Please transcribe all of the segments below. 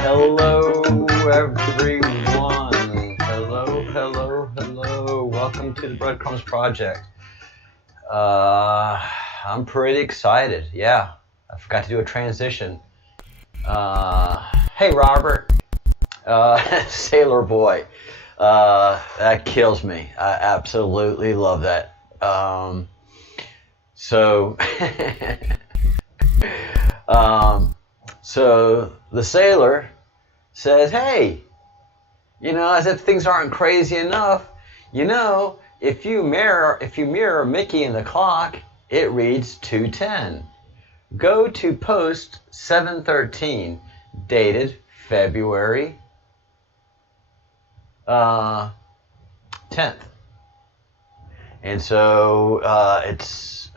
Hello, everyone. Hello, hello, hello. Welcome to the Breadcrumbs Project. I'm pretty excited. Yeah, I forgot to do a transition. Hey, Robert. Sailor Boy. That kills me. I absolutely love that. So the sailor says, hey, as if things aren't crazy enough, if you mirror Mickey in the clock, it reads 2:10. Go to post 713, dated February 10th. And so it's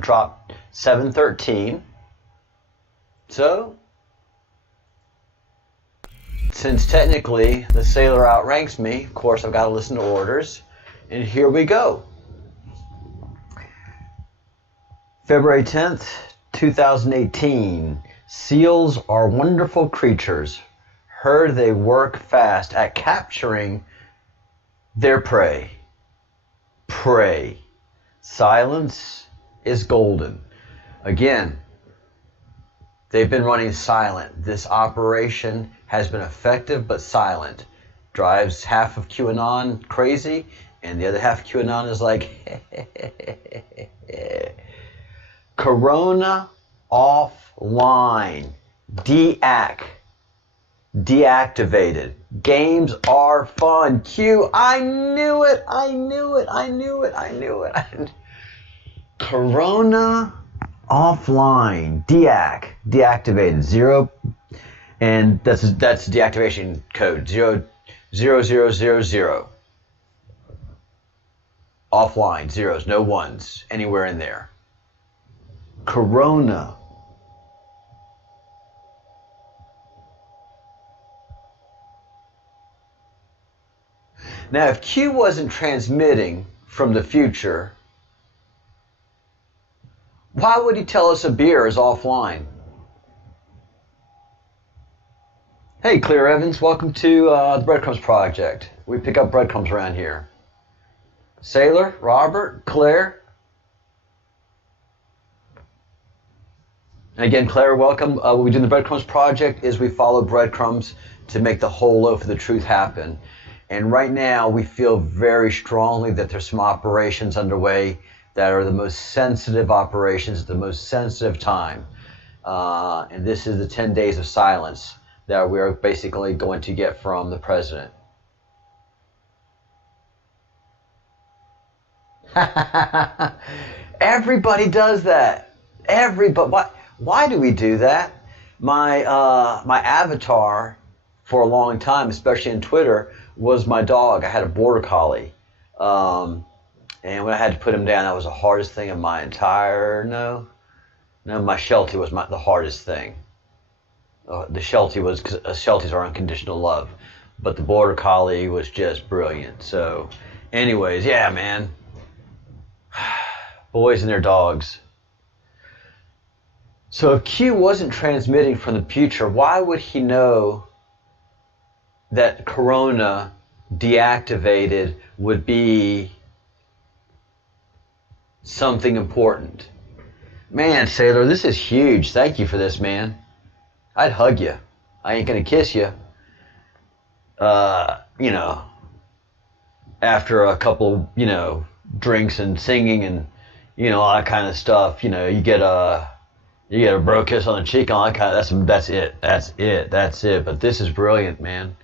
dropped 713. So, since technically the sailor outranks me, of course I've got to listen to orders. And here we go. February 10th, 2018. Seals are wonderful creatures. Heard they work fast at capturing their prey. Prey. Silence is golden. Again, they've been running silent. This operation has been effective but silent. Drives half of QAnon crazy, and the other half of QAnon is like, Corona offline. Deactivated. Games are fun. Q, I knew it. Corona offline. Deactivated. 0, and that's deactivation code. 00000. Offline. Zeros, no ones anywhere in there. Corona. Now, if Q wasn't transmitting from the future, why would he tell us a beer is offline? Hey, Clear Evans, welcome to the Breadcrumbs Project. We pick up breadcrumbs around here. Sailor, Robert, Claire. Again, Claire, welcome. What we do in the Breadcrumbs Project is we follow breadcrumbs to make the whole loaf of the truth happen. And right now, we feel very strongly that there's some operations underway that are the most sensitive operations at the most sensitive time. And this is the 10 days of silence that we are basically going to get from the president. Everybody does that. Everybody. Why do we do that? My avatar for a long time, especially in Twitter, was my dog. I had a border collie. And when I had to put him down, that was the hardest thing in my entire, my Sheltie was the hardest thing. The Sheltie was, because Shelties are unconditional love. But the border collie was just brilliant. So, anyways, yeah, man. Boys and their dogs. So if Q wasn't transmitting from the future, why would he know that Corona deactivated would be something important? Man, Sailor, this is huge. Thank you for this, man. I'd hug you. I ain't gonna kiss you. After a couple, drinks and singing and, all that kind of stuff, you get a bro kiss on the cheek and all that kind of, that's it. But this is brilliant, man.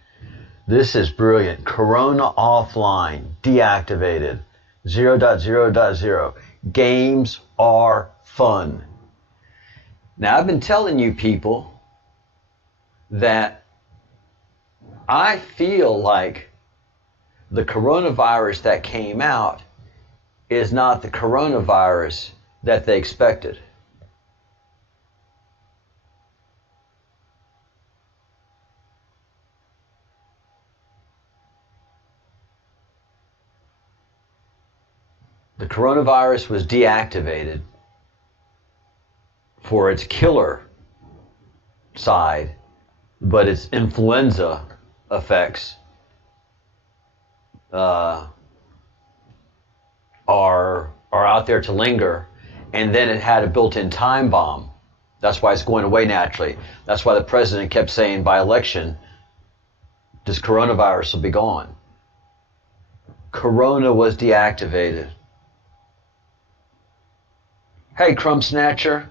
This is brilliant. Corona offline, deactivated, 0.0.0. Games are fun. Now, I've been telling you people that I feel like the coronavirus that came out is not the coronavirus that they expected. The coronavirus was deactivated for its killer side, but its influenza effects are out there to linger, and then it had a built-in time bomb. That's why it's going away naturally. That's why the president kept saying by election, this coronavirus will be gone. Corona was deactivated. Hey, Crumb Snatcher.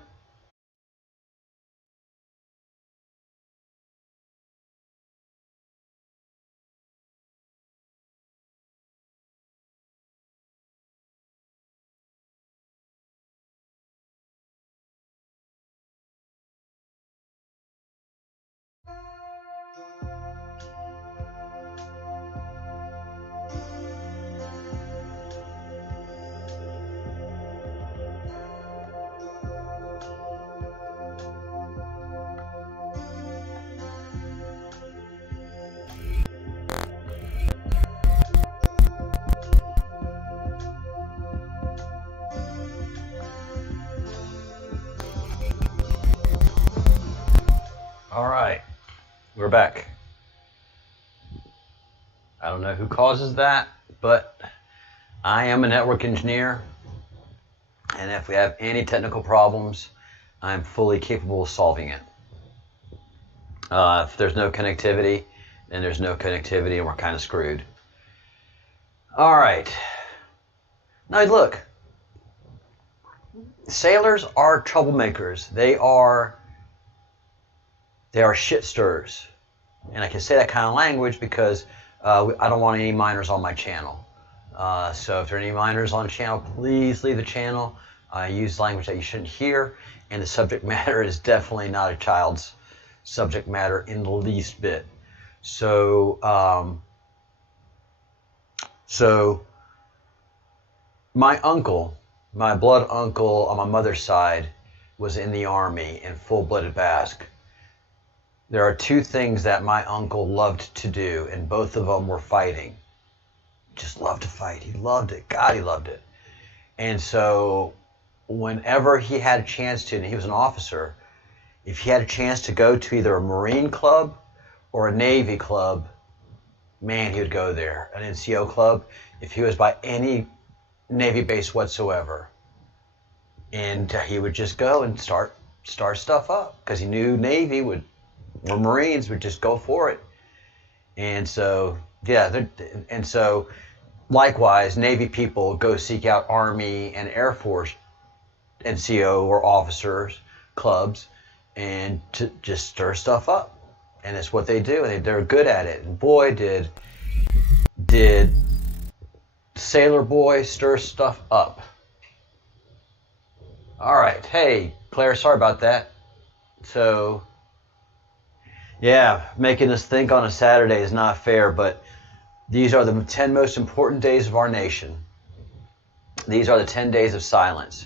All right, we're back. I don't know who causes that, but I am a network engineer, and if we have any technical problems, I'm fully capable of solving it. If there's no connectivity, then there's no connectivity, and we're kind of screwed. All right. Now look, sailors are troublemakers. They are shit stirrers. And I can say that kind of language because I don't want any minors on my channel. So if there are any minors on the channel, please leave the channel. I use language that you shouldn't hear, and the subject matter is definitely not a child's subject matter in the least bit. So my uncle, my blood uncle on my mother's side, was in the Army in full-blooded Basque. There are two things that my uncle loved to do, and both of them were fighting. Just loved to fight. He loved it. God, he loved it. And so whenever he had a chance to, and he was an officer, if he had a chance to go to either a Marine club or a Navy club, man, he would go there. An NCO club, if he was by any Navy base whatsoever. And he would just go and start stuff up because he knew Navy or Marines would just go for it. And so, yeah, and so likewise, Navy people go seek out Army and Air Force NCO or officers clubs and to just stir stuff up. And it's what they do, and they're good at it. And boy, did Sailor Boy stir stuff up. All right. Hey, Claire, sorry about that. So, yeah, making us think on a Saturday is not fair, but these are the 10 most important days of our nation. These are the 10 days of silence.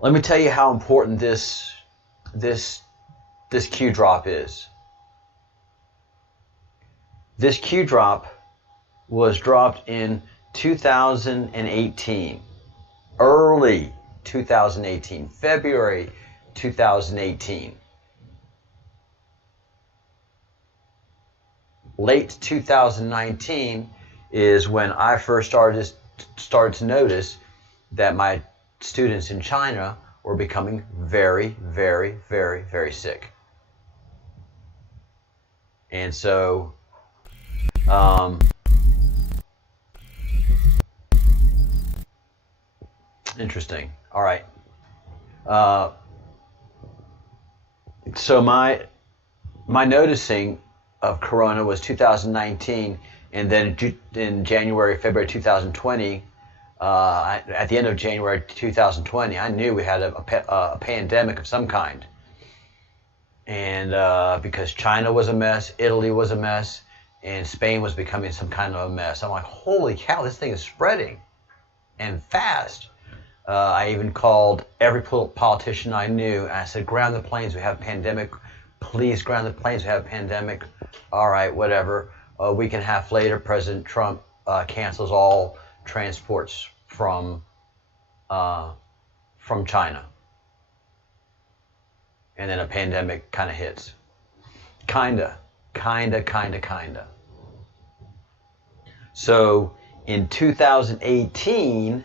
Let me tell you how important this Q drop is. This Q drop was dropped in 2018, early 2018, February 2018. Late 2019 is when I first started to notice that my students in China were becoming very, very, very, very sick. And so, interesting. All right. So my noticing of Corona was 2019, and then in January, February 2020, at the end of January 2020, I knew we had a pandemic of some kind. And because China was a mess, Italy was a mess, and Spain was becoming some kind of a mess. I'm like, holy cow, this thing is spreading and fast. I even called every politician I knew, and I said, ground the planes, we have a pandemic. Please ground the planes, we have a pandemic. All right, whatever. A week and a half later, President Trump cancels all transports from China. And then a pandemic kind of hits. Kinda. So in 2018,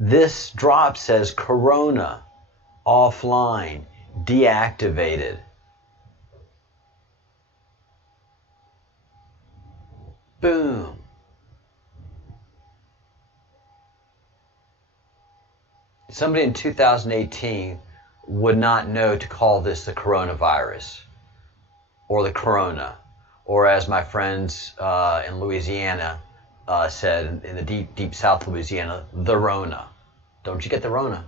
this drop says Corona, offline, deactivated. Boom. Somebody in 2018 would not know to call this the coronavirus or the corona, or as my friends in Louisiana said, in the deep, deep South Louisiana, the Rona. Don't you get the Rona?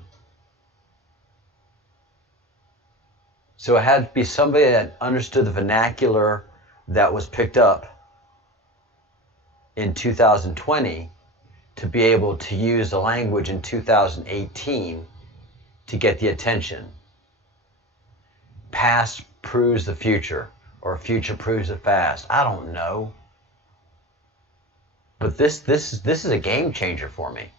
So it had to be somebody that understood the vernacular that was picked up in 2020 to be able to use the language in 2018 to get the attention. Past proves the future, or future proves the past. I don't know. But this is a game changer for me.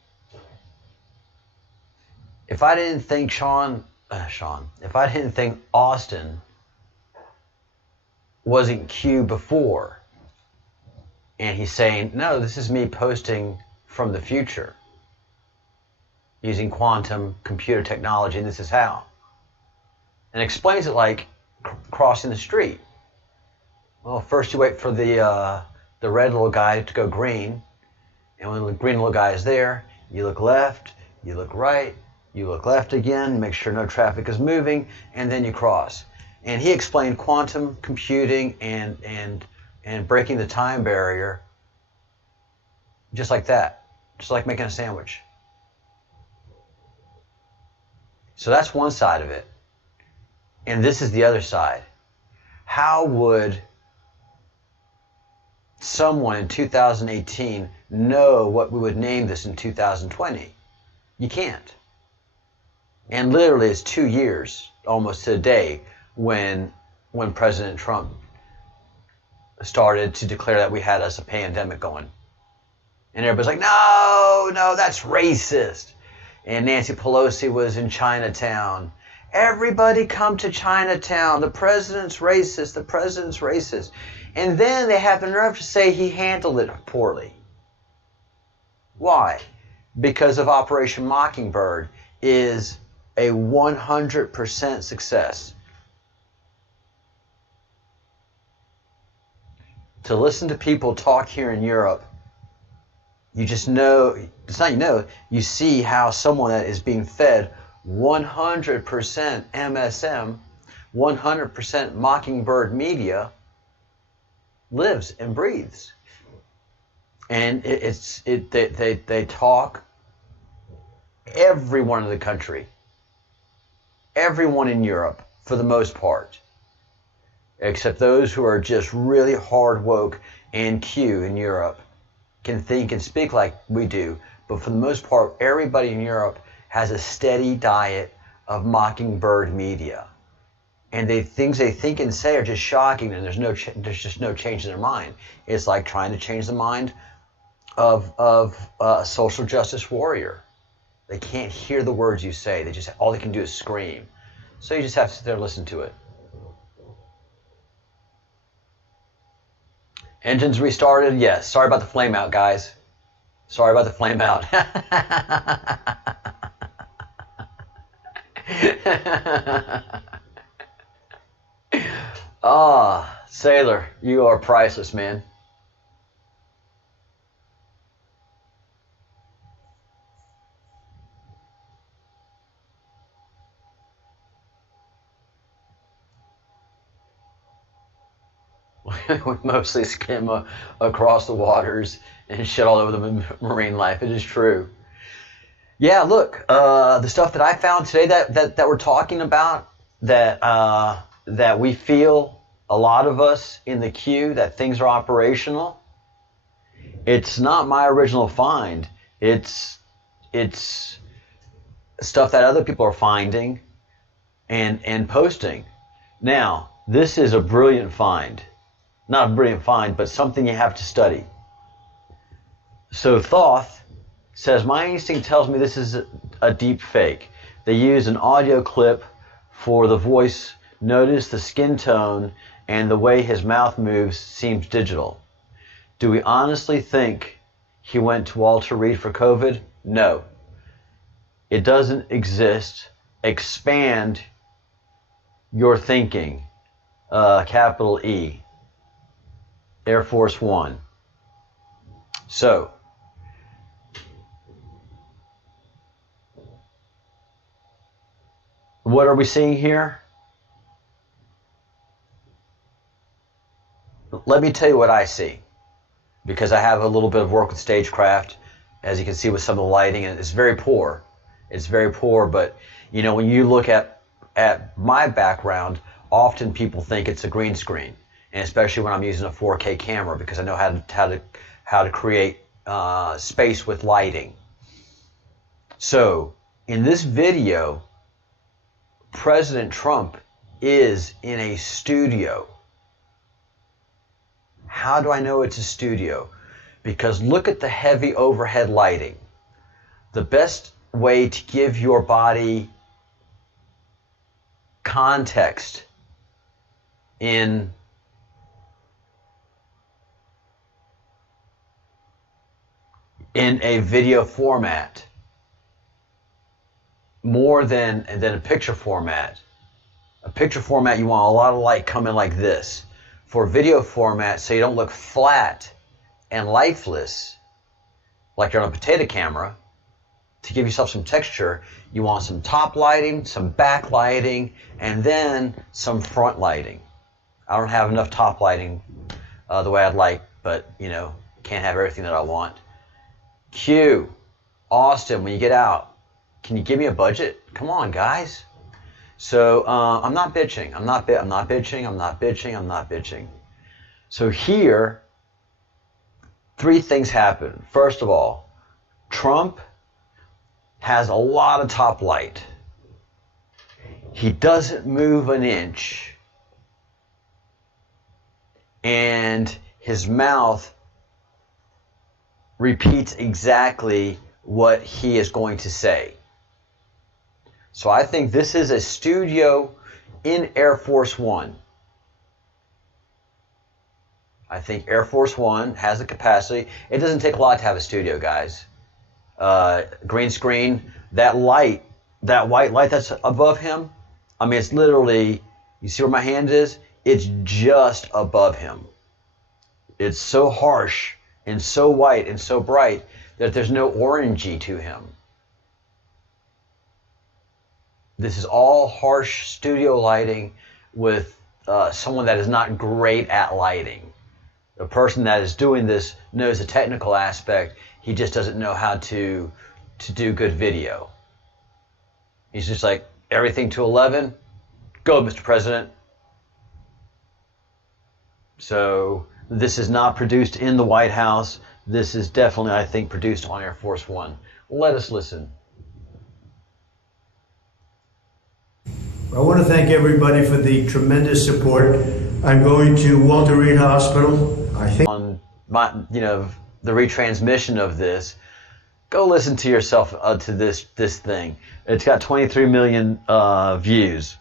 If I didn't think if I didn't think Austin wasn't Q before, and he's saying, no, this is me posting from the future using quantum computer technology, and this is how. And explains it like crossing the street. Well, first you wait for the red little guy to go green, and when the green little guy is there, you look left, you look right, you look left again, make sure no traffic is moving, and then you cross. And he explained quantum computing and breaking the time barrier just like that, just like making a sandwich. So that's one side of it. And this is the other side. How would someone in 2018 know what we would name this in 2020? You can't. And literally it's 2 years, almost to the day, when President Trump started to declare that we had us a pandemic going. And everybody's like, no, that's racist. And Nancy Pelosi was in Chinatown. Everybody come to Chinatown. The president's racist. The president's racist. And then they have the nerve to say he handled it poorly. Why? Because of Operation Mockingbird is a 100% success. To listen to people talk here in Europe, you just know, it's not you see how someone that is being fed 100% MSM, 100% Mockingbird media lives and breathes. And they talk, everyone in the country, everyone in Europe, for the most part, except those who are just really hard woke and Q in Europe, can think and speak like we do. But for the most part, everybody in Europe has a steady diet of Mockingbird media. And things they think and say are just shocking, and there's just no change in their mind. It's like trying to change the mind of a social justice warrior. They can't hear the words you say. All they can do is scream. So you just have to sit there and listen to it. Engines restarted? Yes. Sorry about the flame out, guys. Sorry about the flame out. Sailor, you are priceless, man. We mostly skim across the waters and shit all over the marine life. It is true. Yeah, look, the stuff that I found today that we're talking about, that we feel, a lot of us in the queue, that things are operational. It's not my original find. It's stuff that other people are finding and posting. Now, this is a brilliant find. Not a brilliant find, but something you have to study. So Thoth says, my instinct tells me this is a deep fake. They use an audio clip for the voice. Notice the skin tone and the way his mouth moves seems digital. Do we honestly think he went to Walter Reed for COVID? No. It doesn't exist. Expand your thinking. Capital E. Air Force One. So, what are we seeing here? Let me tell you what I see, because I have a little bit of work with stagecraft, as you can see with some of the lighting, and it's very poor. It's very poor, but you know, when you look at my background, often people think it's a green screen. And especially when I'm using a 4K camera, because I know how to create space with lighting. So in this video, President Trump is in a studio. How do I know it's a studio? Because look at the heavy overhead lighting. The best way to give your body context in a video format, more than a picture format. A picture format, you want a lot of light coming like this. For video format, so you don't look flat and lifeless like you're on a potato camera, to give yourself some texture, you want some top lighting, some back lighting, and then some front lighting. I don't have enough top lighting the way I'd like, but you know, can't have everything that I want. Q, Austin, when you get out, can you give me a budget? Come on, guys. So I'm not bitching. I'm not bitching. So here, three things happen. First of all, Trump has a lot of top light. He doesn't move an inch. And his mouth repeats exactly what he is going to say. So I think this is a studio in Air Force One. I think Air Force One has the capacity. It doesn't take a lot to have a studio, guys. Green screen, that light, that white light that's above him, I mean, it's literally, you see where my hand is? It's just above him. It's so harsh and so white and so bright that there's no orangey to him. This is all harsh studio lighting with someone that is not great at lighting. The person that is doing this knows the technical aspect. He just doesn't know how to do good video. He's just like, everything to 11, go, Mr. President. So this is not produced in the White House. This is definitely, I think, produced on Air Force One. Let us listen. I want to thank everybody for the tremendous support. I'm going to Walter Reed Hospital. I think on my, the retransmission of this, go listen to yourself to this thing. It's got 23 million views.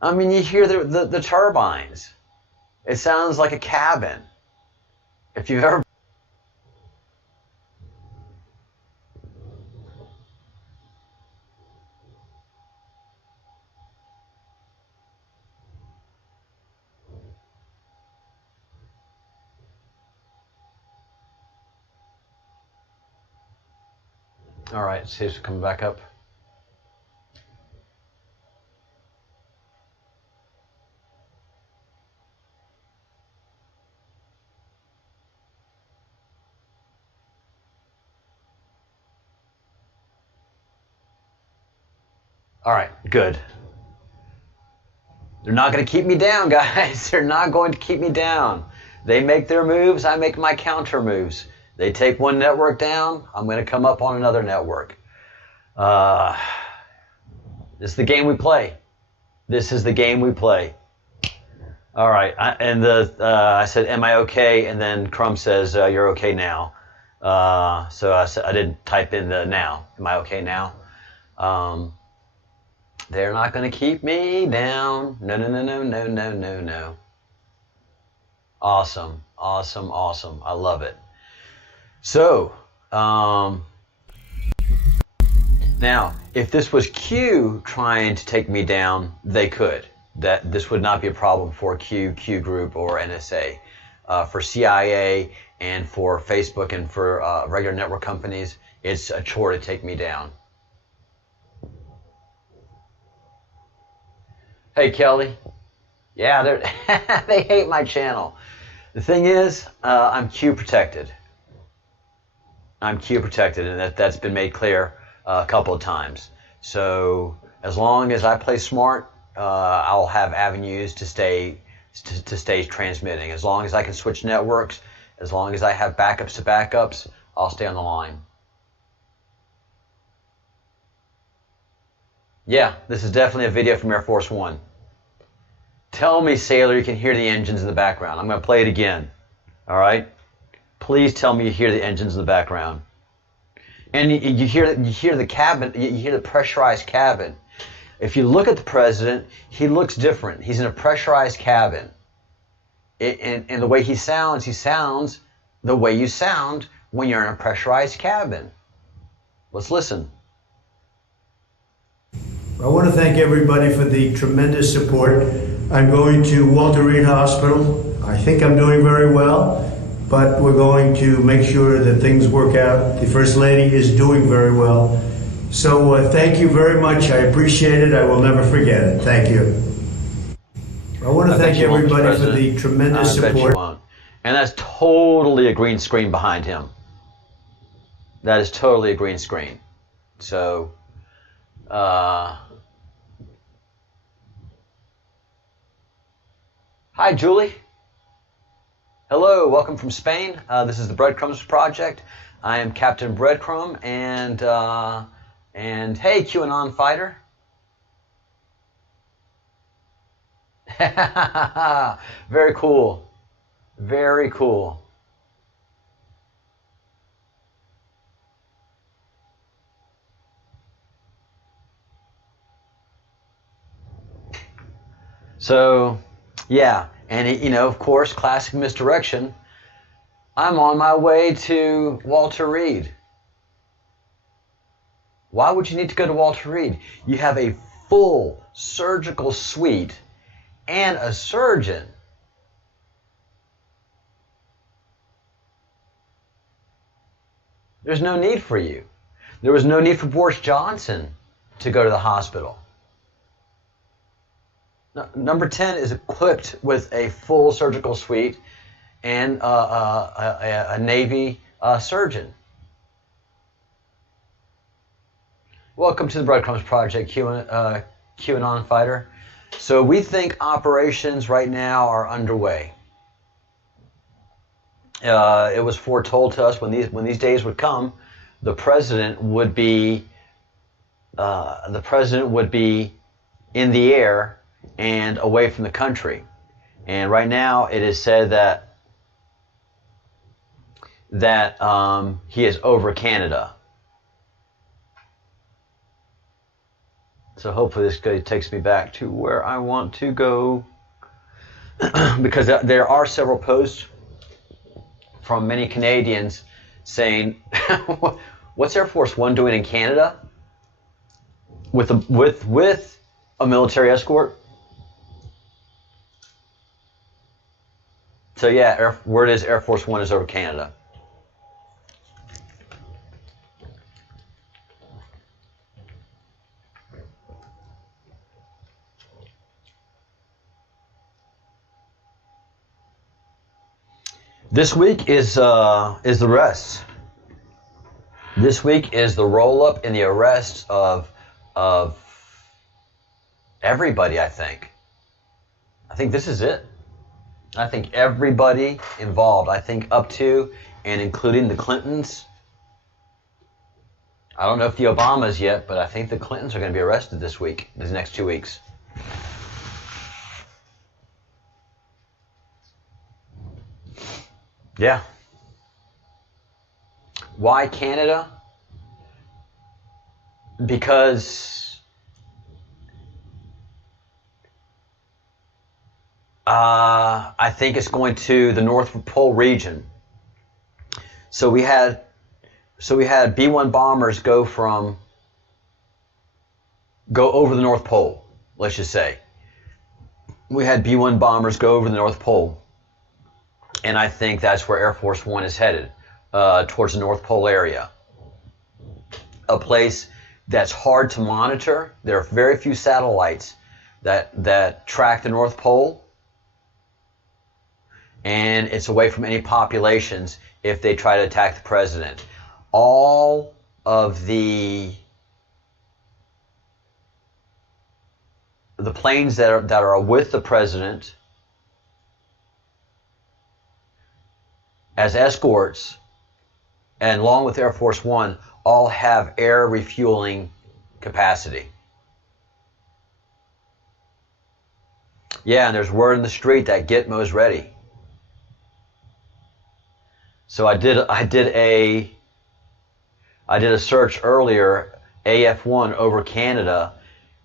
I mean, you hear the turbines. It sounds like a cabin. If you've ever... All right, see if it's coming back up. All right, good. They're not going to keep me down, guys. They're not going to keep me down. They make their moves, I make my counter moves. They take one network down, I'm going to come up on another network. This is the game we play. This is the game we play. All right, I said, am I okay? And then Crumb says, you're okay now. So I didn't type in the now. Am I okay now? They're not going to keep me down. No, no, no, no, no, no, no, no. Awesome, awesome, awesome. I love it. So, now, if this was Q trying to take me down, they could. This would not be a problem for Q Group, or NSA. For CIA and for Facebook and for regular network companies, it's a chore to take me down. Hey, Kelly. Yeah, they hate my channel. The thing is, I'm Q protected. I'm Q protected, and that's been made clear a couple of times. So as long as I play smart, I'll have avenues to stay transmitting. As long as I can switch networks, as long as I have backups to backups, I'll stay on the line. Yeah, this is definitely a video from Air Force One. Tell me, sailor, you can hear the engines in the background. I'm going to play it again. All right? Please tell me you hear the engines in the background. And you hear the cabin, you hear the pressurized cabin. If you look at the president, he looks different. He's in a pressurized cabin. And the way he sounds the way you sound when you're in a pressurized cabin. Let's listen. I want to thank everybody for the tremendous support. I'm going to Walter Reed Hospital. I think I'm doing very well, but we're going to make sure that things work out. The First Lady is doing very well. So thank you very much. I appreciate it. I will never forget it. Thank you. I want to thank everybody for the tremendous support. And that's totally a green screen behind him. That is totally a green screen. So, hi, Julie. Hello, welcome from Spain. This is the Breadcrumbs Project. I am Captain Breadcrumb, and hey, QAnon fighter. Very cool. Very cool. So, yeah, and of course, classic misdirection. I'm on my way to Walter Reed. Why would you need to go to Walter Reed? You have a full surgical suite and a surgeon. There's no need for you. There was no need for Boris Johnson to go to the hospital. Number 10 is equipped with a full surgical suite and a Navy surgeon. Welcome to the Breadcrumbs Project, QAnon fighter. So we think operations right now are underway. It was foretold to us when these days would come, the president would be in the air and away from the country. And right now it is said that he is over Canada. So hopefully this guy takes me back to where I want to go. Because there are several posts from many Canadians saying, what's Air Force One doing in Canada? With a military escort? So yeah, word is Air Force One is over Canada. This week is the arrests. This week is the roll-up in the arrests of everybody, I think. I think this is it. I think everybody involved. I think up to and including the Clintons. I don't know if the Obamas yet, but I think the Clintons are going to be arrested this week, these next 2 weeks. Yeah. Why Canada? Because I think it's going to the North Pole region. So we had B-1 bombers go over the North Pole, let's just say. We had B-1 bombers go over the North Pole. And I think that's where Air Force One is headed, towards the North Pole area. A place that's hard to monitor. There are very few satellites that track the North Pole. And it's away from any populations if they try to attack the president. All of the planes that are with the president as escorts, and along with Air Force One, all have air refueling capacity. Yeah, and there's word in the street that Gitmo's ready. So I did a search earlier, AF1 over Canada,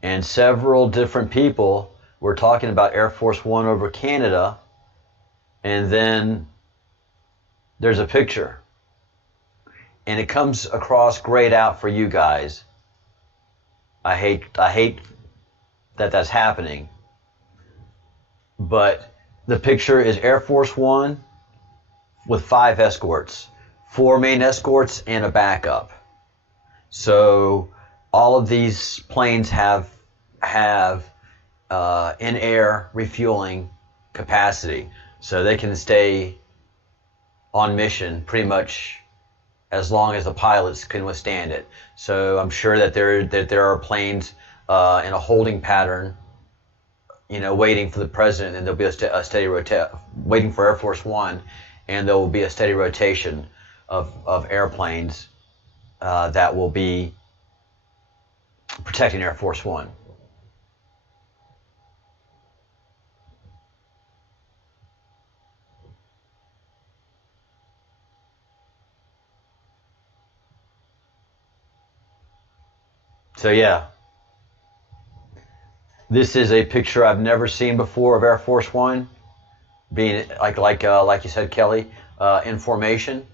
and several different people were talking about Air Force One over Canada, and then there's a picture, and it comes across grayed out for you guys. I hate that that's happening, but the picture is Air Force One with 5 escorts, 4 main escorts and a backup. So all of these planes have in-air refueling capacity, so they can stay on mission pretty much as long as the pilots can withstand it. So I'm sure that there are planes in a holding pattern, waiting for the president, and there'll be a steady waiting for Air Force One, and there will be a steady rotation of airplanes that will be protecting Air Force One. So yeah, this is a picture I've never seen before of Air Force One being like you said, Kelly, in formation.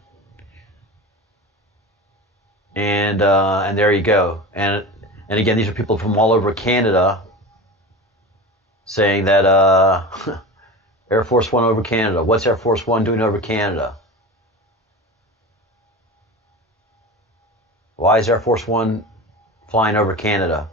And there you go. And again, these are people from all over Canada saying that Air Force One over Canada. What's Air Force One doing over Canada? Why is Air Force One flying over Canada?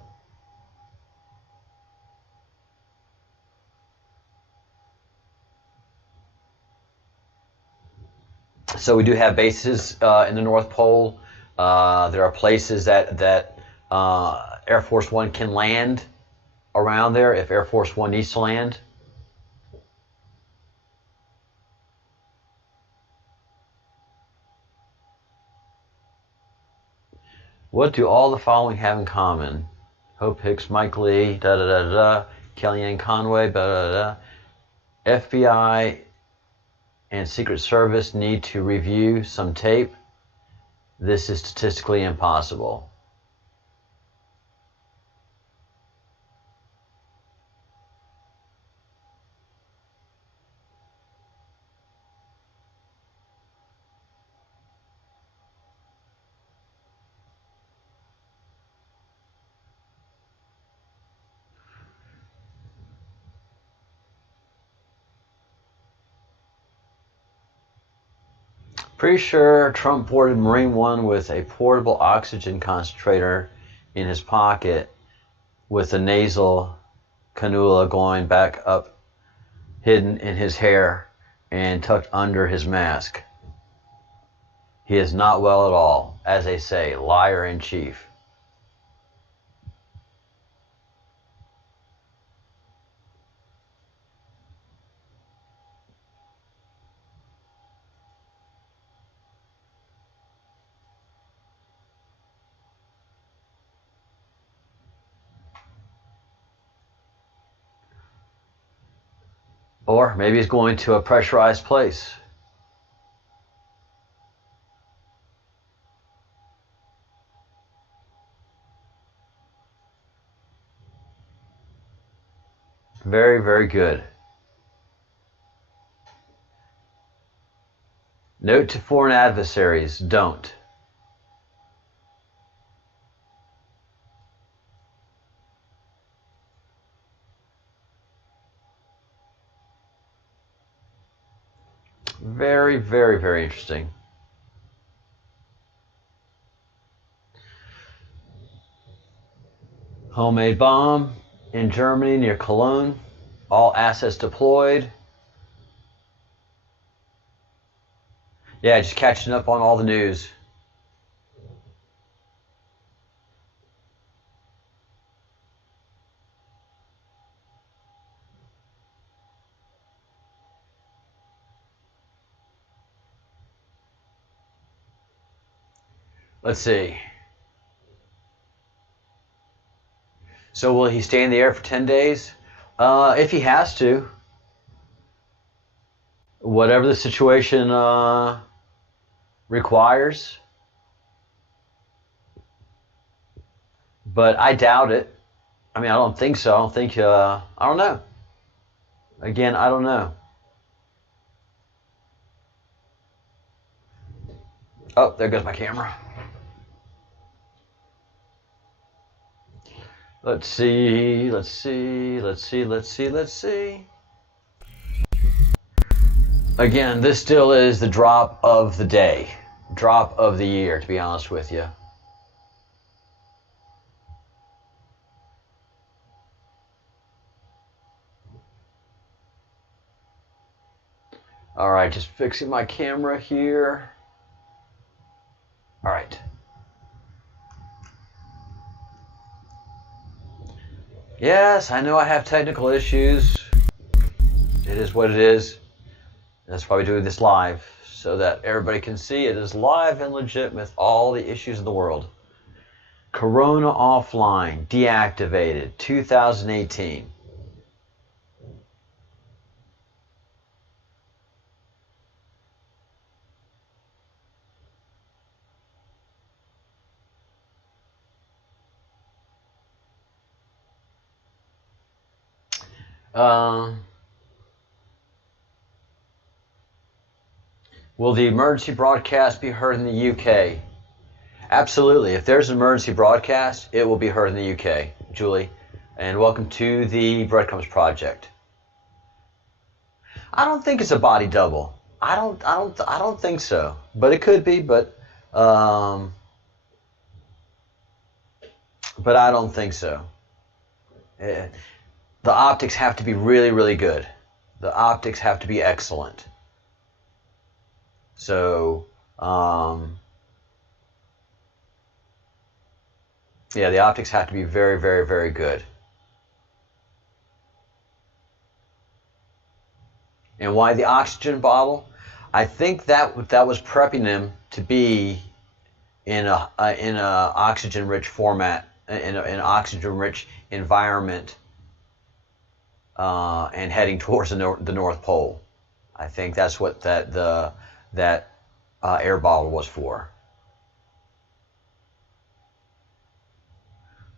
So we do have bases in the North Pole. There are places that Air Force One can land around there if Air Force One needs to land. What do all the following have in common? Hope Hicks, Mike Lee, Kellyanne Conway, FBI and Secret Service need to review some tape. This is statistically impossible. Pretty sure Trump boarded Marine One with a portable oxygen concentrator in his pocket with a nasal cannula going back up, hidden in his hair and tucked under his mask. He is not well at all, as they say, liar in chief. Or maybe he's going to a pressurized place. Very, very good. Note to foreign adversaries, don't. Very, very, very interesting. Homemade bomb in Germany near Cologne. All assets deployed. Yeah, just catching up on all the news. Let's see. So will he stay in the air for 10 days? If he has to. Whatever the situation requires. But I doubt it. I mean, I don't think so. I don't think, I don't know. Again, I don't know. Oh, there goes my camera. Let's see. Again, this still is the drop of the day. Drop of the year, to be honest with you. All right, just fixing my camera here. All right. Yes, I know I have technical issues. It is what it is. That's why we do this live, so that everybody can see it is live and legit with all the issues in the world. Corona offline, deactivated, 2018. Will the emergency broadcast be heard in the UK? Absolutely. If there's an emergency broadcast, it will be heard in the UK, Julie. And welcome to the Breadcrumbs Project. I don't think it's a body double. I don't think so. But it could be. But I don't think so. The optics have to be really, really good. The optics have to be excellent. So, yeah, the optics have to be very, very, very good. And why the oxygen bottle? I think that was prepping them to be in a oxygen-rich format, in an oxygen-rich environment, and heading towards the North Pole. I think that's what that air bottle was for.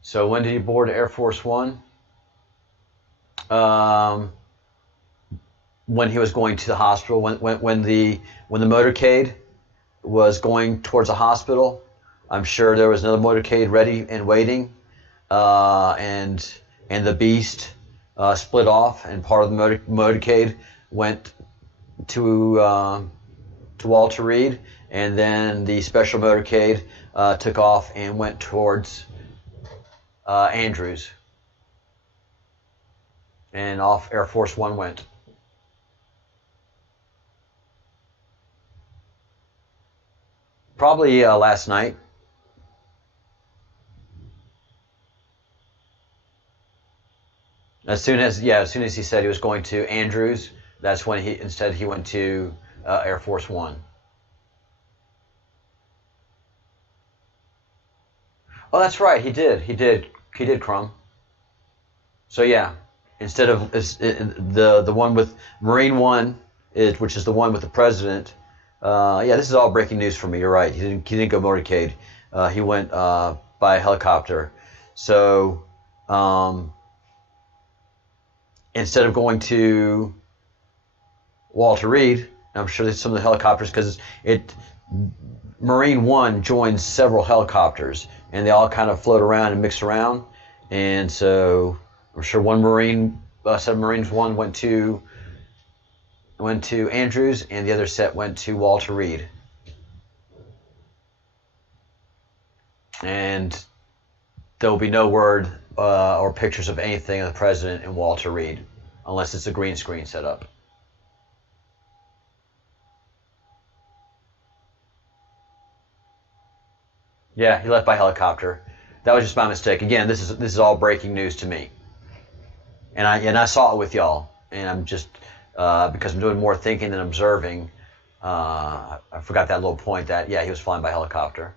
So when did he board Air Force One? When he was going to the hospital, when the motorcade was going towards the hospital, I'm sure there was another motorcade ready and waiting, and the beast split off, and part of the motorcade went to Walter Reed, and then the special motorcade took off and went towards Andrews, and off Air Force One went. Probably last night. As soon as he said he was going to Andrews, that's when he went to Air Force One. Oh, that's right. He did, Crumb. So yeah, instead of the one with Marine One, which is the one with the president. Yeah, this is all breaking news for me. You're right. He didn't go motorcade. He went by helicopter. So instead of going to Walter Reed, I'm sure there's some of the helicopters, because Marine One joins several helicopters, and they all kind of float around and mix around. And so I'm sure set of Marines One went to Andrews, and the other set went to Walter Reed. And there will be no word or pictures of anything of the president and Walter Reed, unless it's a green screen set up. Yeah, he left by helicopter. That was just my mistake. Again, this is all breaking news to me, and I saw it with y'all, and I'm just because I'm doing more thinking than observing. I forgot that little point that he was flying by helicopter.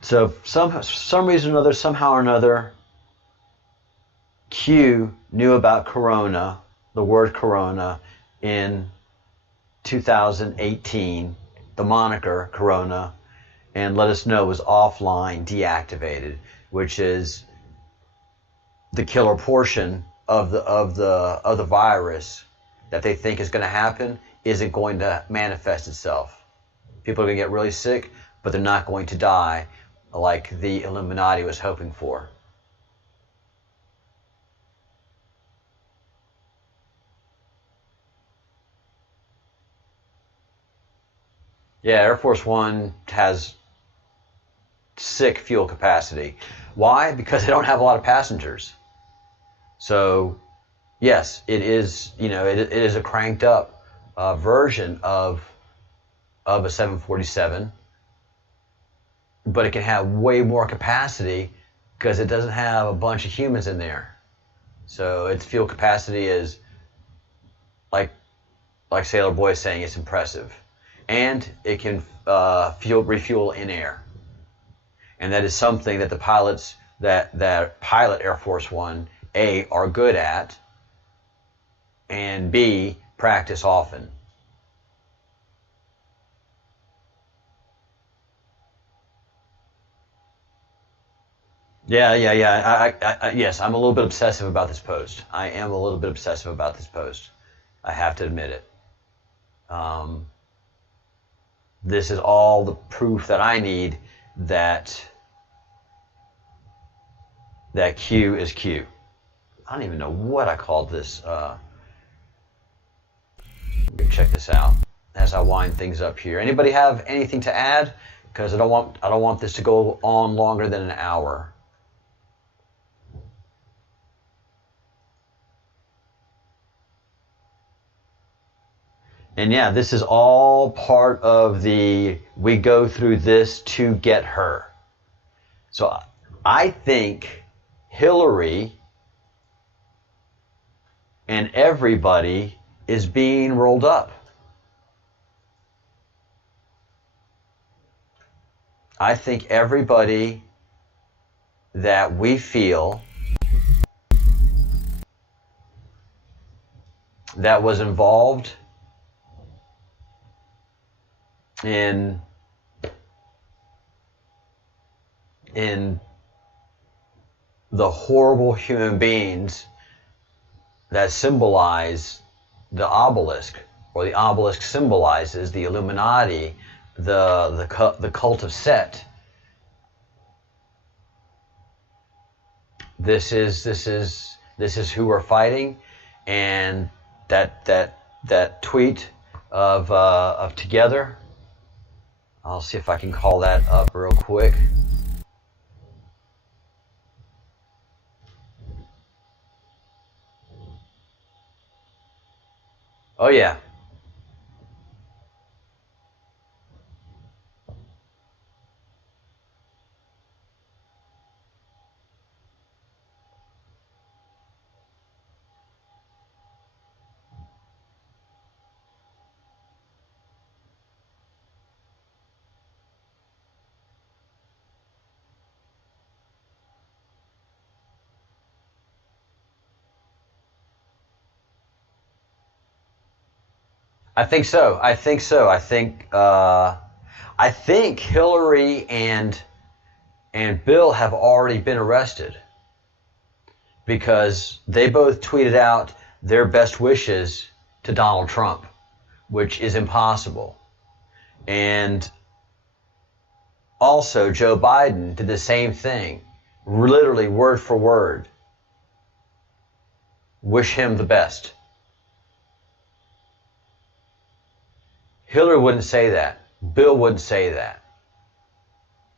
So some reason or another, somehow or another, Q knew about Corona, the word Corona, in 2018, the moniker Corona, and let us know it was offline deactivated, which is the killer portion of the virus that they think is going to happen isn't going to manifest itself. People are going to get really sick, but they're not going to die like the Illuminati was hoping for. Yeah, Air Force One has sick fuel capacity. Why? Because they don't have a lot of passengers. So, yes, it is. It is a cranked up version of a 747, but it can have way more capacity because it doesn't have a bunch of humans in there. So its fuel capacity is like Sailor Boy is saying, it's impressive. And it can refuel in air. And that is something that the pilots that pilot Air Force One, A, are good at, and B, practice often. Yeah. Yes, I'm a little bit obsessive about this post. I am a little bit obsessive about this post. I have to admit it. This is all the proof that I need that Q is Q. I don't even know what I called this. Check this out as I wind things up here. Anybody have anything to add? Because I don't want this to go on longer than an hour. And yeah, this is all part of we go through this to get her. So I think Hillary and everybody is being rolled up. I think everybody that we feel that was involved in the horrible human beings that symbolize the obelisk, or the obelisk symbolizes the Illuminati, the cult of Set. This is who we're fighting, and that tweet of together. I'll see if I can call that up real quick. Oh yeah. I think so. I think Hillary and Bill have already been arrested because they both tweeted out their best wishes to Donald Trump, which is impossible. And also Joe Biden did the same thing, literally word for word. Wish him the best. Hillary wouldn't say that. Bill wouldn't say that.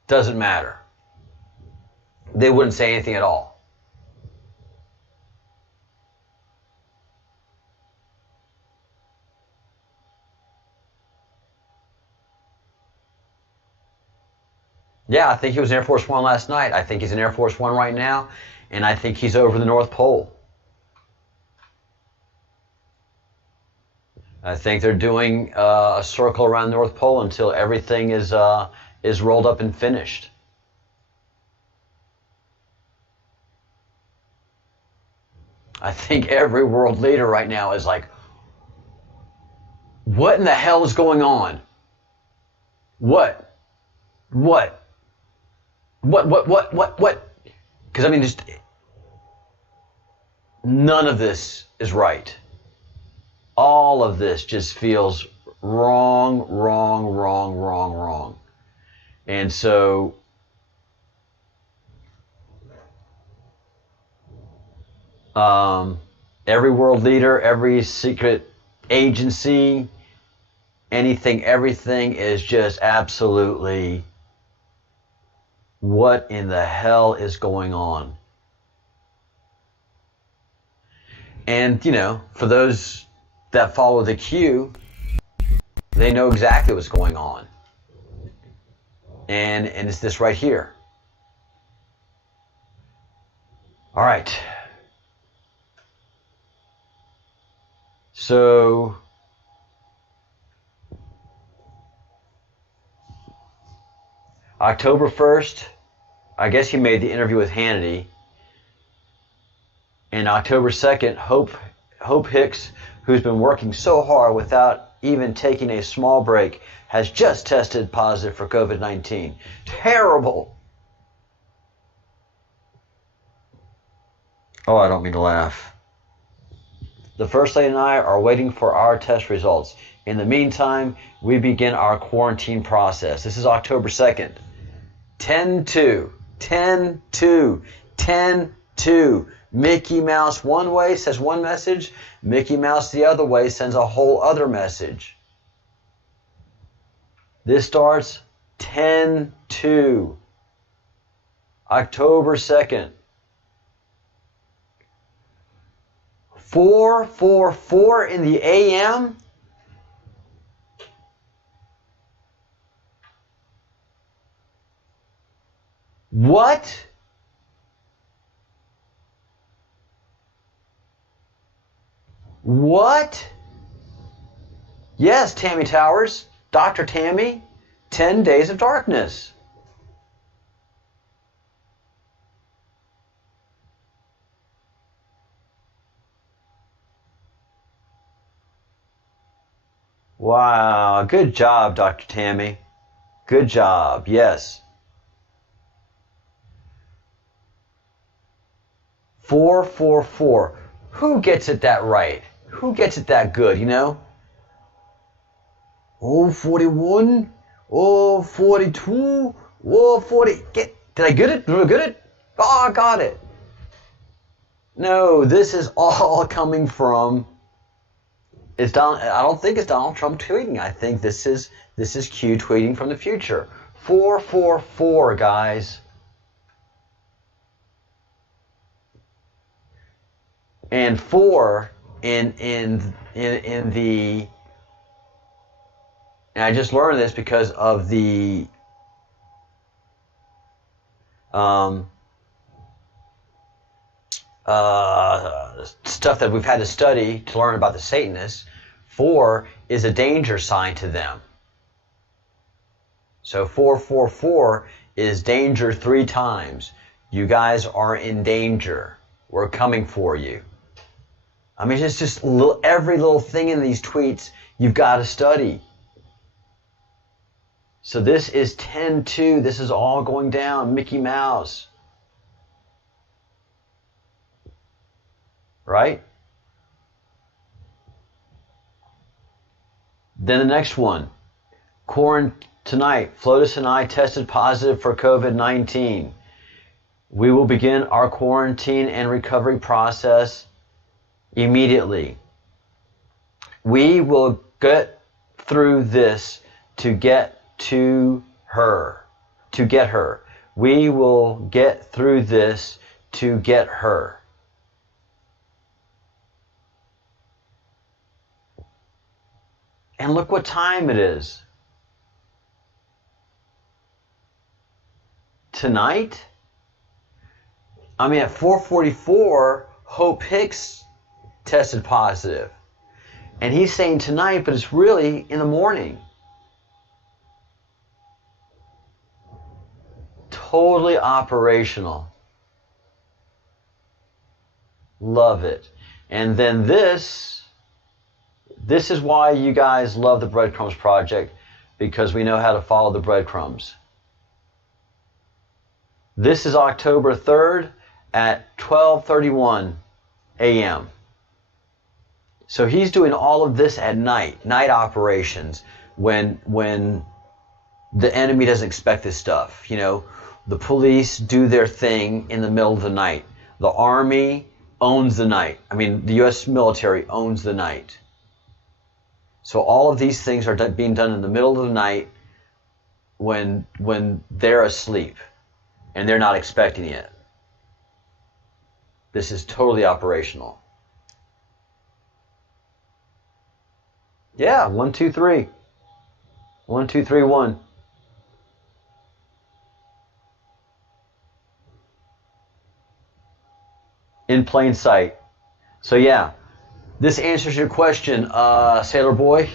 Doesn't matter. They wouldn't say anything at all. Yeah, I think he was in Air Force One last night. I think he's in Air Force One right now. And I think he's over the North Pole. I think they're doing a circle around the North Pole until everything is rolled up and finished. I think every world leader right now is like, what in the hell is going on? What? Because I mean, just none of this is right. All of this just feels wrong. And so every world leader, every secret agency, everything is just absolutely, what in the hell is going on? And, for those that follow the Q, they know exactly what's going on. And it's this right here. All right. So October 1st, I guess he made the interview with Hannity. And October 2nd, Hope Hicks, who's been working so hard without even taking a small break, has just tested positive for COVID-19. Terrible. Oh, I don't mean to laugh. The First Lady and I are waiting for our test results. In the meantime, we begin our quarantine process. This is October 2nd. 10-2. 10-2. 10-2. Mickey Mouse one way says one message. Mickey Mouse the other way sends a whole other message. This starts 10-2. October 2nd. 4:44 in the a.m. What? What? Yes, Tammy Towers, Dr. Tammy, 10 Days of Darkness. Wow, good job, Dr. Tammy. Good job, yes. 444. Who gets it that right? Who gets it that good, you know? Oh, 41. Oh, 42. Oh, 40. Did I get it? Did I get it? Oh, I got it. No, this is all coming from... I don't think it's Donald Trump tweeting. I think this is Q tweeting from the future. 444, guys. And 4 in the, and I just learned this because of the stuff that we've had to study to learn about the Satanists. 4 is a danger sign to them. So 444 is danger 3 times. You guys are in danger. We're coming for you. I mean, it's just every little thing in these tweets you've got to study. So this is 10-2. This is all going down. Mickey Mouse. Right? Then the next one. Tonight, Flotus and I tested positive for COVID-19. We will begin our quarantine and recovery process immediately. We will get through this to get to her. To get her. We will get through this to get her. And look what time it is. Tonight? I mean, at 4:44, Hope Hicks tested positive. And he's saying tonight, but it's really in the morning. Totally operational. Love it. And then this is why you guys love the Breadcrumbs Project, because we know how to follow the breadcrumbs. This is October 3rd at 12:31 a.m. So he's doing all of this at night operations, when the enemy doesn't expect this stuff. You know, the police do their thing in the middle of the night. The army owns the night. I mean, the U.S. military owns the night. So all of these things are being done in the middle of the night when they're asleep and they're not expecting it. This is totally operational. Yeah, 1, 2, 3. 1, 2, 3, 1. In plain sight. So yeah, this answers your question, Sailor Boy.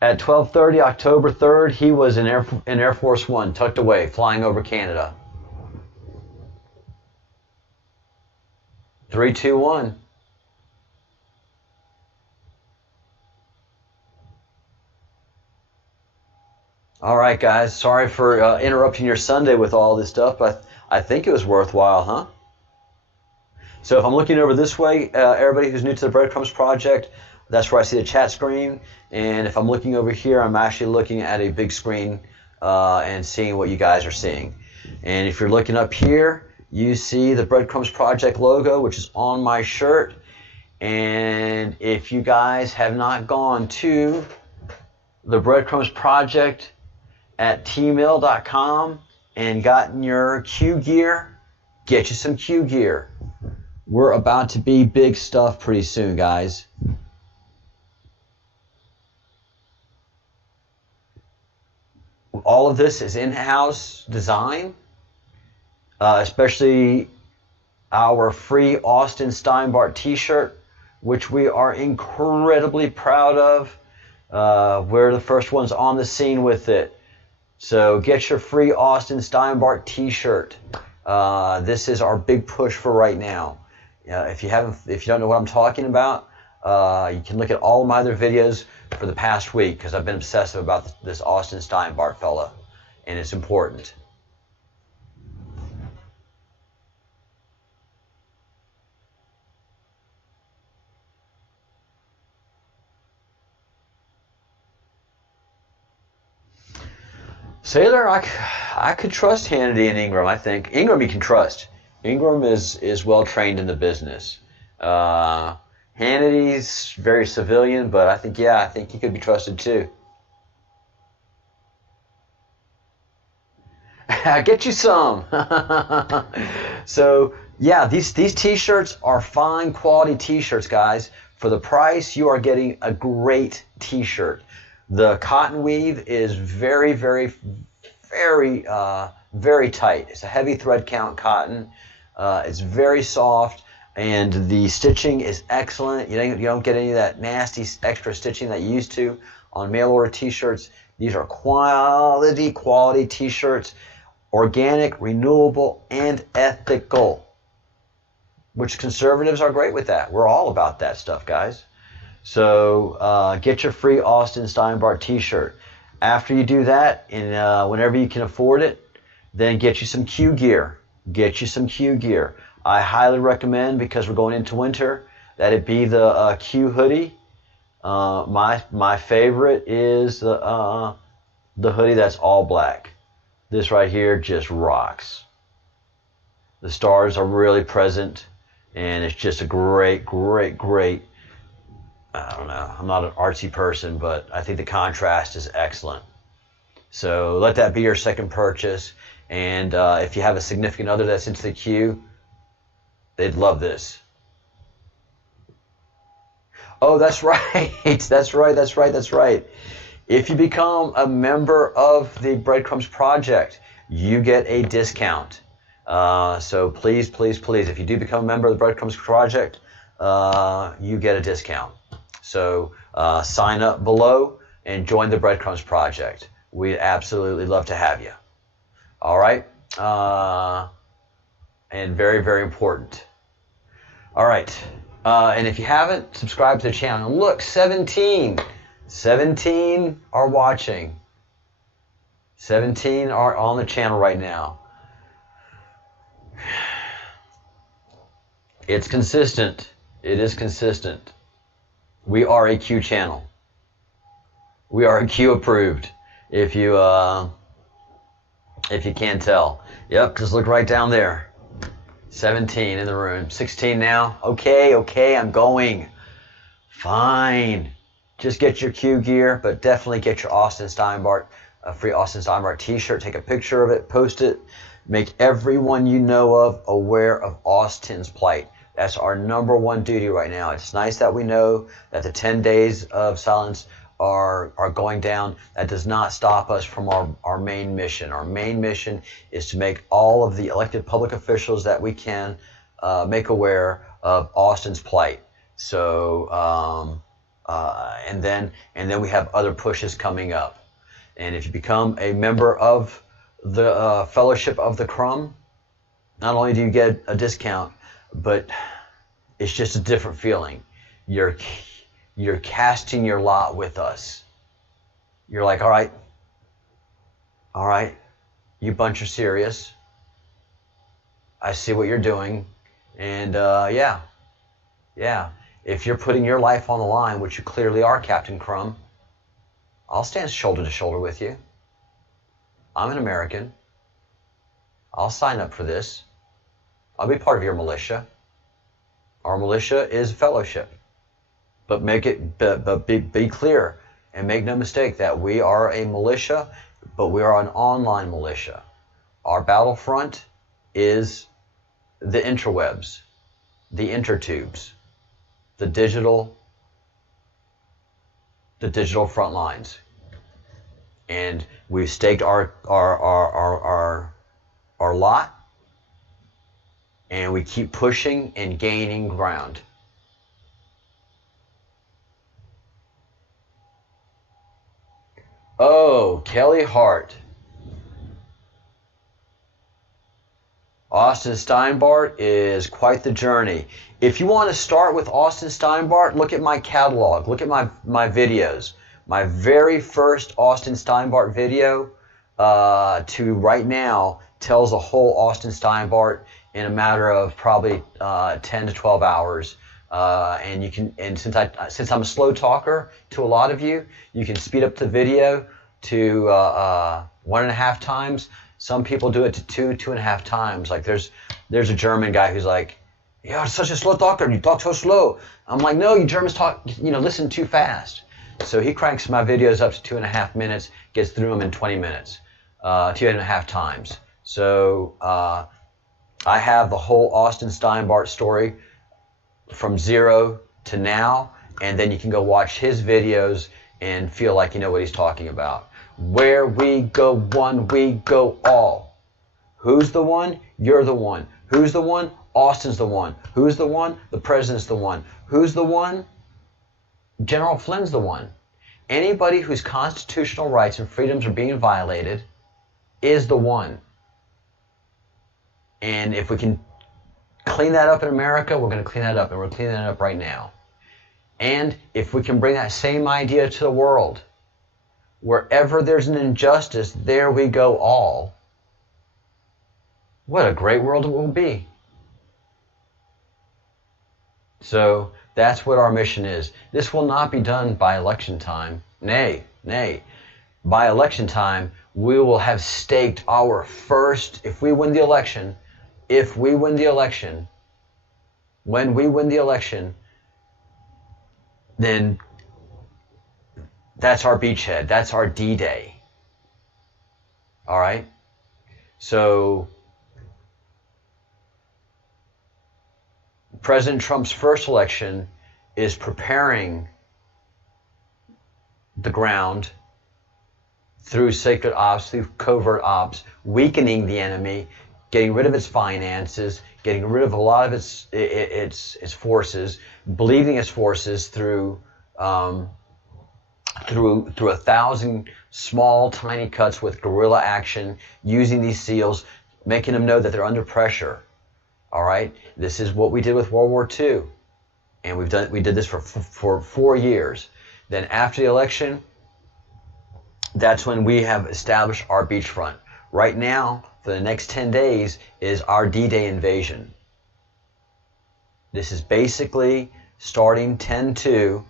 At 12:30, October 3rd, he was in Air Force One, tucked away, flying over Canada. 3, 2, 1. All right, guys. Sorry for interrupting your Sunday with all this stuff, but I think it was worthwhile, huh? So if I'm looking over this way, everybody who's new to the Breadcrumbs Project, that's where I see the chat screen. And if I'm looking over here, I'm actually looking at a big screen and seeing what you guys are seeing. And if you're looking up here, you see the Breadcrumbs Project logo, which is on my shirt. And if you guys have not gone to the Breadcrumbs Project at tmail.com and gotten your Q gear, get you some Q gear. We're about to be big stuff pretty soon, guys. All of this is in-house design, especially our free Austin Steinbart t-shirt, which we are incredibly proud of. We're the first ones on the scene with it. So get your free Austin Steinbart t-shirt. This is our big push for right now. If you don't know what I'm talking about, you can look at all of my other videos for the past week, because I've been obsessive about this Austin Steinbart fella, and it's important. Sailor, I could trust Hannity and Ingram. I think Ingram you can trust. Ingram is well trained in the business. Hannity's very civilian, but I think he could be trusted too. Get you some. So yeah, these t-shirts are fine quality t-shirts, guys. For the price, you are getting a great t-shirt. The cotton weave is very, very, very, very tight. It's a heavy thread count cotton. It's very soft, and the stitching is excellent. You don't get any of that nasty extra stitching that you used to on mail order t-shirts. These are quality t-shirts, organic, renewable, and ethical, which conservatives are great with that. We're all about that stuff, guys. So get your free Austin Steinbart t-shirt. After you do that, and whenever you can afford it, then get you some Q gear. Get you some Q gear. I highly recommend, because we're going into winter, that it be the Q hoodie. My favorite is the hoodie that's all black. This right here just rocks. The stars are really present, and it's just a great, great, great. I don't know. I'm not an artsy person, but I think the contrast is excellent. So let that be your second purchase. And if you have a significant other that's into the Q, they'd love this. Oh, that's right. That's right. If you become a member of the Breadcrumbs Project, you get a discount. So please, if you do become a member of the Breadcrumbs Project, you get a discount. So sign up below and join the Breadcrumbs Project. We'd absolutely love to have you. All right? And very, very important. All right. And if you haven't, subscribe to the channel. Look, 17 are watching. 17 are on the channel right now. It's consistent. It is consistent. We are a Q channel. We are a Q approved. If you can't tell. Yep, just look right down there. 17 in the room. 16 now. Okay, I'm going. Fine. Just get your Q gear, but definitely get your Austin Steinbart, a free Austin Steinbart t-shirt. Take a picture of it, post it. Make everyone you know of aware of Austin's plight. That's our #1 duty right now. It's nice that we know that the 10 days of silence are going down. That does not stop us from our main mission. Our main mission is to make all of the elected public officials that we can make aware of Austin's plight. So and then we have other pushes coming up. And if you become a member of the Fellowship of the Crumb, not only do you get a discount, but it's just a different feeling. You're casting your lot with us. You're like, all right, you bunch are serious. I see what you're doing. And yeah. If you're putting your life on the line, which you clearly are, Captain Crumb, I'll stand shoulder to shoulder with you. I'm an American. I'll sign up for this. I'll be part of your militia. Our militia is fellowship. But be clear and make no mistake that we are a militia, but we are an online militia. Our battlefront is the interwebs, the intertubes, the digital front lines. And we've staked our lot, and we keep pushing and gaining ground. Oh, Kelly Hart. Austin Steinbart is quite the journey. If you want to start with Austin Steinbart, look at my catalog. Look at my videos. My very first Austin Steinbart video to right now tells the whole Austin Steinbart in a matter of probably 10 to 12 hours. And you can, and since I'm a slow talker to a lot of you, you can speed up the video to 1.5 times. Some people do it to 2.5 times. Like there's a German guy who's like, "You're such a slow talker. You talk so slow." I'm like, "No, you Germans talk, listen too fast." So he cranks my videos up to 2.5 minutes, gets through them in 20 minutes, 2.5 times. So I have the whole Austin Steinbart story from zero to now, and then you can go watch his videos and feel like you know what he's talking about. Where we go one, we go all. Who's the one? You're the one. Who's the one? Austin's the one. Who's the one? The president's the one. Who's the one? General Flynn's the one. Anybody whose constitutional rights and freedoms are being violated is the one. And if we can clean that up in America, we're going to clean that up, and we're cleaning that up right now. And if we can bring that same idea to the world, wherever there's an injustice, there we go all. What a great world it will be. So that's what our mission is. This will not be done by election time. Nay. By election time, we will have staked our first, when we win the election, then that's our beachhead. That's our D-Day. All right? So President Trump's first election is preparing the ground through secret ops, through covert ops, weakening the enemy, getting rid of its finances, getting rid of a lot of its forces, bleeding its forces through 1,000 small, tiny cuts with guerrilla action, using these SEALs, making them know that they're under pressure. All right, this is what we did with World War II, and we did this for 4 years. Then after the election, that's when we have established our beachfront. Right now, for the next 10 days, is our D-Day invasion. This is basically starting 10/2.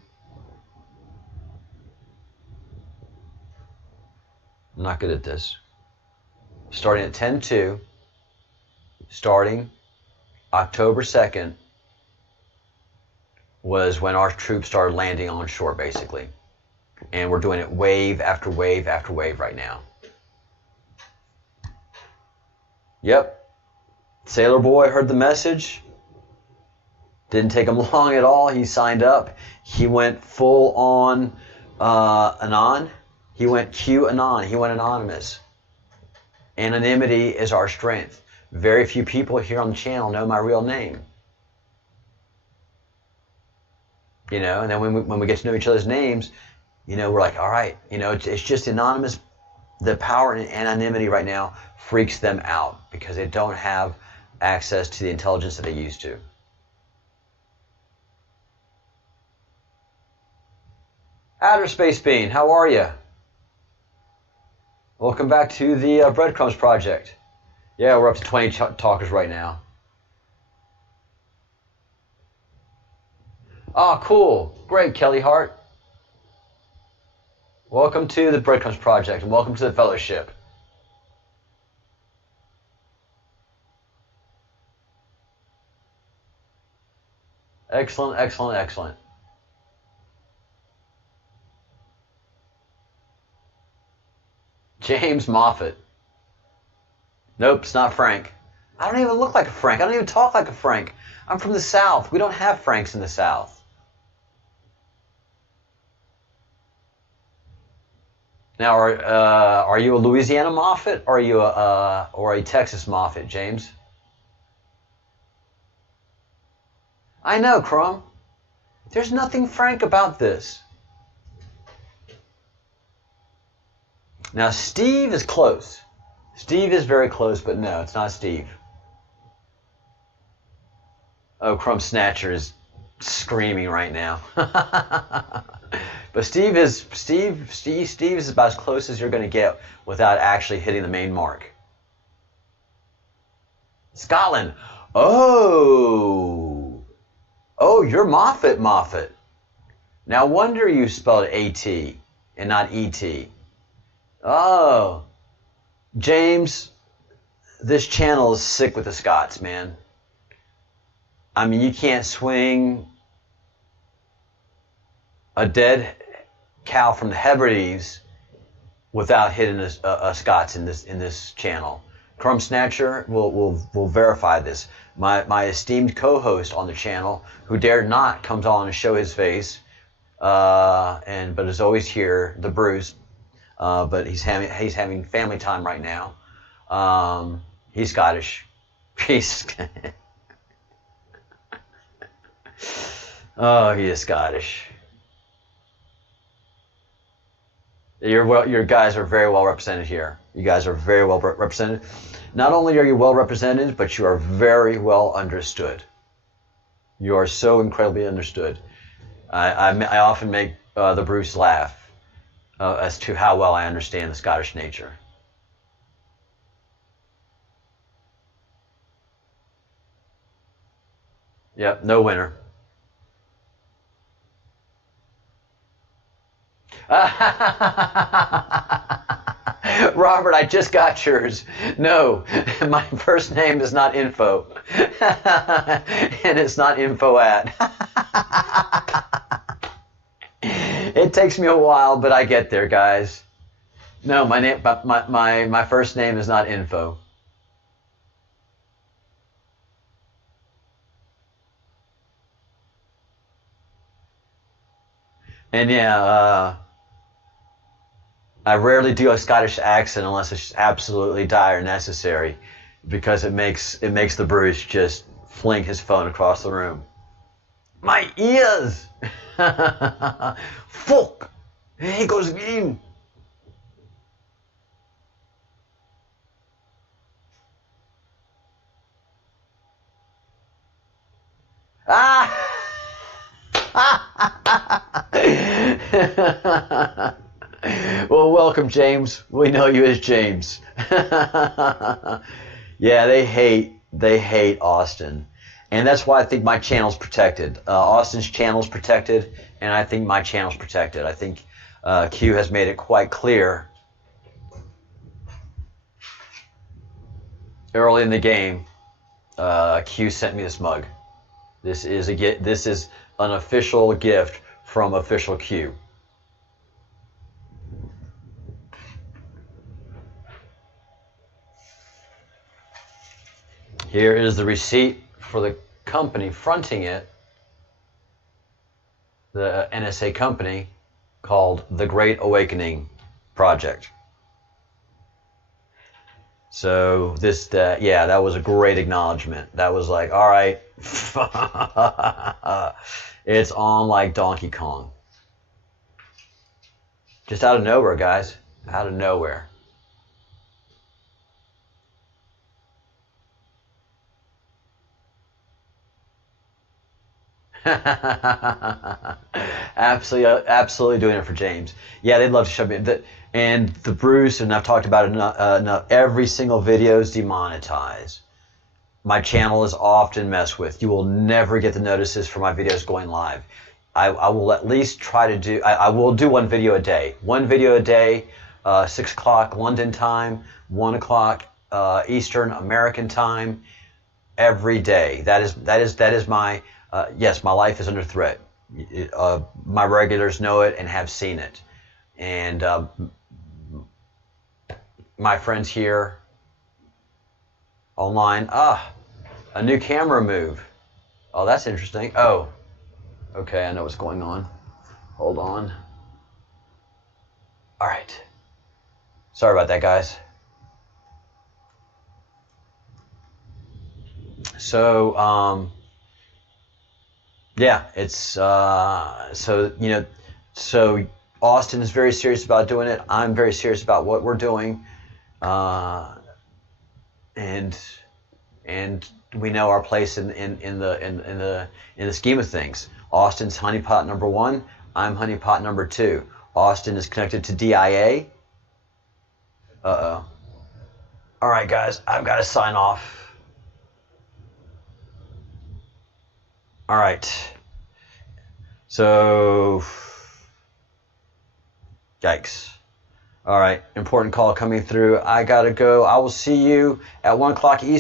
I'm not good at this. Starting at 10/2, starting October 2nd, was when our troops started landing on shore, basically. And we're doing it wave after wave after wave right now. Yep. Sailor Boy heard the message. Didn't take him long at all. He signed up. He went full on anon. He went QAnon. He went anonymous. Anonymity is our strength. Very few people here on the channel know my real name. And then when we get to know each other's names, we're like, all right, it's just anonymous. The power in anonymity right now freaks them out because they don't have access to the intelligence that they used to. Outer Space Bean, how are you? Welcome back to the Breadcrumbs Project. Yeah, we're up to 20 talkers right now. Oh, cool. Great, Kelly Hart. Welcome to the Breadcrumbs Project, and welcome to the Fellowship. Excellent, excellent, excellent. James Moffat. Nope, it's not Frank. I don't even look like a Frank. I don't even talk like a Frank. I'm from the South. We don't have Franks in the South. Now, are you a Louisiana Moffat, or are you a Texas Moffat, James? I know, Crumb. There's nothing frank about this. Now, Steve is close. Steve is very close, but no, it's not Steve. Oh, Crumb Snatcher is screaming right now. But Steve is about as close as you're going to get without actually hitting the main mark. Scotland. Oh, you're Moffat. Now wonder you spelled A-T and not E-T. Oh, James, this channel is sick with the Scots, man. I mean, you can't swing a dead cow from the Hebrides without hitting a Scots in this channel. Crumb Snatcher will verify this. My esteemed co-host on the channel, who dared not come on and show his face, but is always here, the Bruce. But he's having family time right now. He's Scottish. Oh, he is Scottish. Your guys are very well represented here. You guys are very well represented. Not only are you well represented, but you are very well understood. You are so incredibly understood. I often make the Bruce laugh as to how well I understand the Scottish nature. Yep, no winner. Robert, I just got yours. No, my first name is not info. And it's not info at. It takes me a while, but I get there, guys. No, my first name is not info. And yeah, I rarely do a Scottish accent unless it's absolutely dire necessary, because it makes the Bruce just fling his phone across the room. My ears! Fuck! He goes again. Ah! Well, welcome, James. We know you as James. Yeah, they hate Austin. And that's why I think my channel's protected. Austin's channel's protected, and I think my channel's protected. I think Q has made it quite clear early in the game. Q sent me this mug. This is an official gift from official Q. Here is the receipt for the company fronting it, the NSA company called the Great Awakening Project. So this, yeah, that was a great acknowledgement. That was like, all right, it's on like Donkey Kong. Just out of nowhere, guys, out of nowhere. Absolutely doing it for James. Yeah, they'd love to show me that. And the Bruce, and I've talked about it enough, every single video is demonetized. My channel is often messed with. You will never get the notices for my videos going live. I will at least try to do, I will do one video a day. One video a day, 6 o'clock London time, 1 o'clock Eastern American time, every day. That is my, yes, my life is under threat. My regulars know it and have seen it. And my friends here online, a new camera move. Oh, that's interesting. Oh, okay, I know what's going on. Hold on. All right. Sorry about that, guys. So, yeah, it's, so, you know, so Austin is very serious about doing it. I'm very serious about what we're doing. And we know our place in the scheme of things. Austin's honeypot number 1. I'm honeypot number 2. Austin is connected to DIA. Uh-oh. All right, guys, I've got to sign off. All right. So, yikes. All right, important call coming through. I got to go. I will see you at 1 o'clock Eastern.